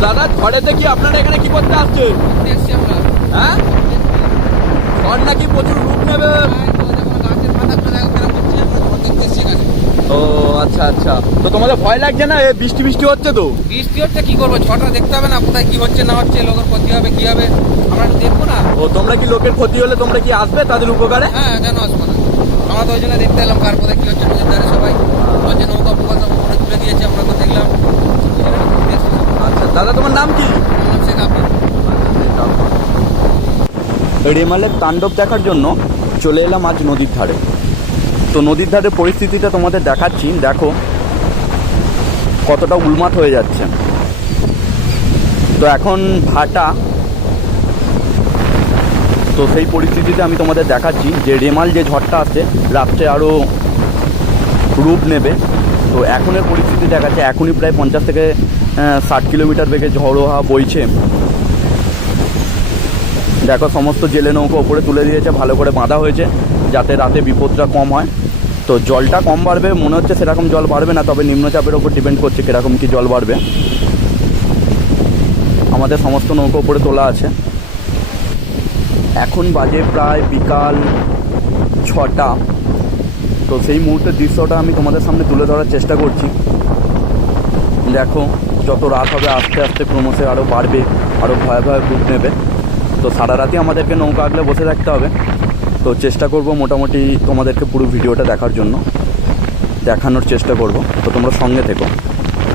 দাদা ঝড়েতে কি আপনারা এখানে কি করতে আসছেন? হ্যাঁ? ঝড় নাকি প্রচুর রূপ নেবে? দেখতে ও আচ্ছা আচ্ছা। তো তোমাদের ভয় লাগছে না? বৃষ্টি বৃষ্টি হচ্ছে তো? বৃষ্টি হচ্ছে কি করব? ঝড়টা দেখতে হবে না কোথায় কি হচ্ছে না হচ্ছে লোকের ক্ষতি হবে কি হবে? আমরা দেখব না। ও তোমরা কি লোকের ক্ষতি হলে তোমরা কি আসবে তাদের উপকারে? হ্যাঁ কেন আসব না? আমরা তো ওই জন্য দেখতে এলাম কার কোথায় কি হচ্ছে নদীর ধারে সবাই লঞ্চে নৌকা ফোকা সব তুলে দিয়েছে আমরা তো দেখলাম ওই জন্য একটু ঘুরে এসছি। আচ্ছা দাদা তোমার নাম কি? আব্দুল রেমালের তাণ্ডব দেখার জন্য চলে এলাম আজ নদীর ধারে। তো নদীর ধারে পরিস্থিতিটা তোমাদের দেখাচ্ছি। দেখো কতটা উন্মাদ হয়ে যাচ্ছে। তো এখন ভাটা। তো সেই পরিস্থিতিতে আমি তোমাদের দেখাচ্ছি যে রেমাল যে ঝড়টা আছে রাত্রে আরও রূপ নেবে। তো এখনের পরিস্থিতি দেখাচ্ছে, এখনই প্রায় পঞ্চাশ থেকে ষাট কিলোমিটার বেগে ঝড়ো হাওয়া বইছে। দেখো, সমস্ত জেলে নৌকো ওপরে তুলে দিয়েছে, ভালো করে বাঁধা হয়েছে, যাতে রাতে বিপদটা কম হয়। তো জলটা কম বাড়বে, মনে হচ্ছে সেরকম জল বাড়বে না, তবে নিম্নচাপের ওপর ডিপেন্ড করছে কীরকম কি জল বাড়বে। আমাদের সমস্ত নৌকো ওপরে তোলা আছে। এখন বাজে প্রায় বিকাল ছটা। তো সেই মুহূর্তের দৃশ্যটা আমি তোমাদের সামনে তুলে ধরার চেষ্টা করছি। দেখো, যত রাত হবে, আস্তে আস্তে ক্রমশে আরও বাড়বে আরও ভয়ে ভয়ে রূপ নেবে। তো সারা রাতই আমাদেরকে নৌকা আগলে বসে থাকতে হবে। তো চেষ্টা করব মোটামুটি তোমাদেরকে পুরো ভিডিওটা দেখার জন্য। দেখানোর চেষ্টা করব। তো তোমরা সঙ্গে থেকো।